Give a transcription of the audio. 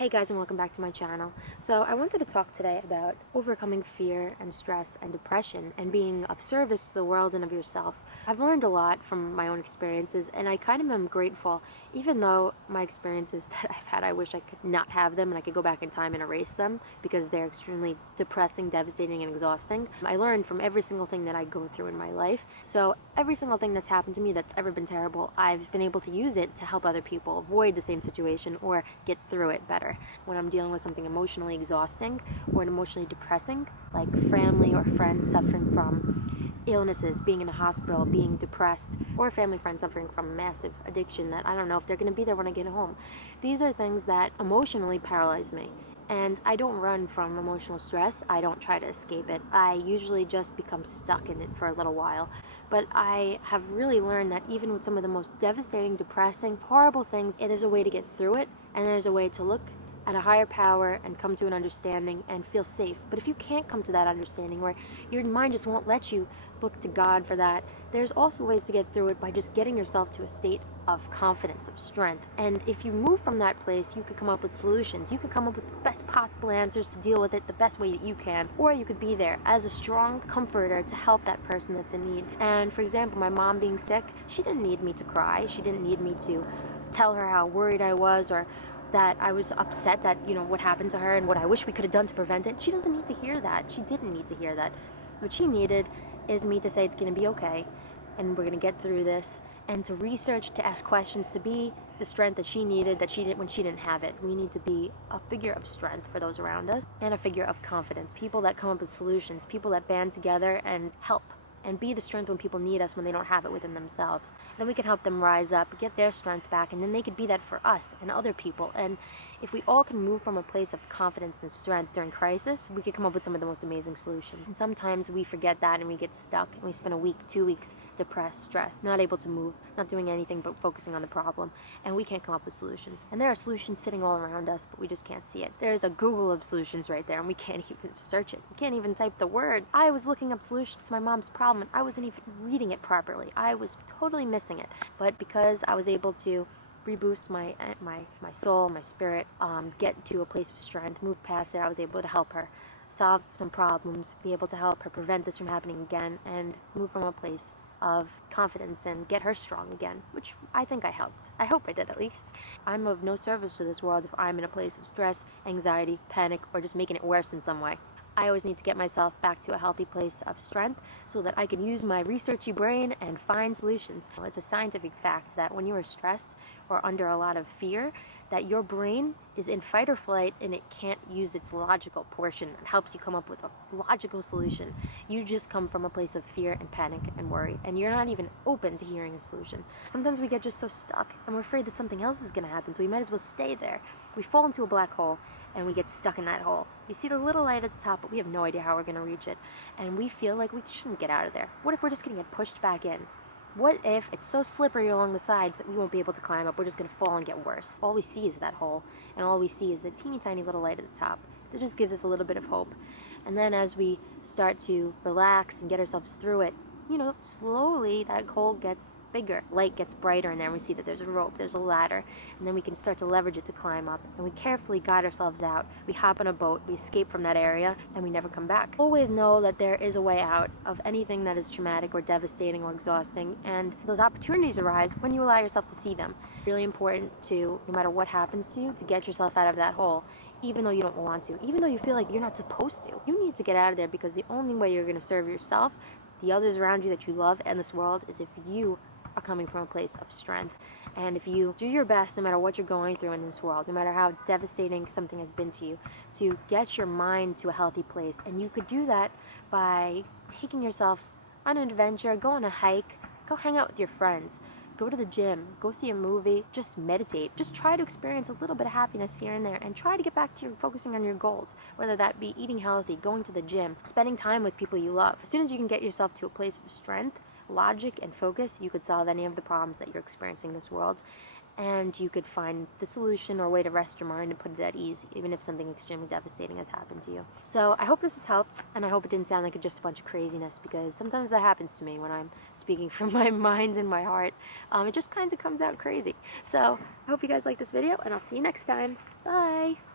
Hey guys, and welcome back to my channel. So I wanted to talk today about overcoming fear and stress and depression and being of service to the world and of yourself. I've learned a lot from my own experiences, and I kind of am grateful, even though my experiences that I've had, I wish I could not have them and I could go back in time and erase them because they're extremely depressing, devastating, and exhausting. I learned from every single thing that I go through in my life. So every single thing that's happened to me that's ever been terrible, I've been able to use it to help other people avoid the same situation or get through it better. When I'm dealing with something emotionally exhausting or emotionally depressing, like family or friends suffering from illnesses, being in a hospital, being depressed, or family friends suffering from massive addiction that I don't know if they're going to be there when I get home. These are things that emotionally paralyze me. And I don't run from emotional stress. I don't try to escape it. I usually just become stuck in it for a little while. But I have really learned that even with some of the most devastating, depressing, horrible things, there's a way to get through it, and there's a way to look at a higher power and come to an understanding and feel safe. But if you can't come to that understanding, where your mind just won't let you look to God for that, there's also ways to get through it by just getting yourself to a state of confidence, of strength. And if you move from that place, you could come up with solutions. You could come up with the best possible answers to deal with it the best way that you can. Or you could be there as a strong comforter to help that person that's in need. And for example, my mom being sick, she didn't need me to cry. She didn't need me to tell her how worried I was or that I was upset that, what happened to her and what I wish we could have done to prevent it. She doesn't need to hear that. She didn't need to hear that. What she needed is me to say it's going to be okay and we're going to get through this, and to research, to ask questions, to be the strength that she needed that she didn't when she didn't have it. We need to be a figure of strength for those around us and a figure of confidence. People that come up with solutions, people that band together and help and be the strength when people need us when they don't have it within themselves. Then we can help them rise up, get their strength back, and then they could be that for us and other people. And if we all can move from a place of confidence and strength during crisis, we could come up with some of the most amazing solutions. And sometimes we forget that and we get stuck and we spend a week, 2 weeks depressed, stressed, not able to move, not doing anything but focusing on the problem, and we can't come up with solutions. And there are solutions sitting all around us, but we just can't see it. There's a Google of solutions right there, and we can't even search it. We can't even type the word. I was looking up solutions to my mom's problem, and I wasn't even reading it properly. I was totally missing it. But because I was able to reboost my soul, my spirit, get to a place of strength, move past it, I was able to help her solve some problems, be able to help her prevent this from happening again, and move from a place of confidence and get her strong again, which I think I helped. I hope I did, at least. I'm of no service to this world if I'm in a place of stress, anxiety, panic, or just making it worse in some way. I always need to get myself back to a healthy place of strength so that I can use my researchy brain and find solutions. It's a scientific fact that when you are stressed or under a lot of fear, that your brain is in fight or flight and it can't use its logical portion. It helps you come up with a logical solution. You just come from a place of fear and panic and worry, and you're not even open to hearing a solution. Sometimes we get just so stuck and we're afraid that something else is going to happen, so we might as well stay there. We fall into a black hole and we get stuck in that hole. We see the little light at the top, but we have no idea how we're going to reach it, and we feel like we shouldn't get out of there. What if we're just going to get pushed back in? What if it's so slippery along the sides that we won't be able to climb up? We're just going to fall and get worse. All we see is that hole, and all we see is the teeny tiny little light at the top. That just gives us a little bit of hope. And then as we start to relax and get ourselves through it, slowly that hole gets bigger. Light gets brighter, and then we see that there's a rope, there's a ladder, and then we can start to leverage it to climb up. And we carefully guide ourselves out. We hop on a boat, we escape from that area, and we never come back. Always know that there is a way out of anything that is traumatic or devastating or exhausting, and those opportunities arise when you allow yourself to see them. Really important to, no matter what happens to you, to get yourself out of that hole. Even though you don't want to, even though you feel like you're not supposed to. You need to get out of there, because the only way you're going to serve yourself, the others around you that you love, and this world, is if you are coming from a place of strength. And if you do your best, no matter what you're going through in this world, no matter how devastating something has been to you, to get your mind to a healthy place. And you could do that by taking yourself on an adventure, go on a hike, go hang out with your friends, go to the gym, go see a movie, just meditate. Just try to experience a little bit of happiness here and there, and try to get back to focusing on your goals, whether that be eating healthy, going to the gym, spending time with people you love. As soon as you can get yourself to a place of strength, logic, and focus, you could solve any of the problems that you're experiencing in this world, and you could find the solution or way to rest your mind and put it at ease, even if something extremely devastating has happened to you. So I hope this has helped, and I hope it didn't sound like just a bunch of craziness, because sometimes that happens to me when I'm speaking from my mind and my heart. It just kind of comes out crazy. So I hope you guys like this video, and I'll see you next time. Bye!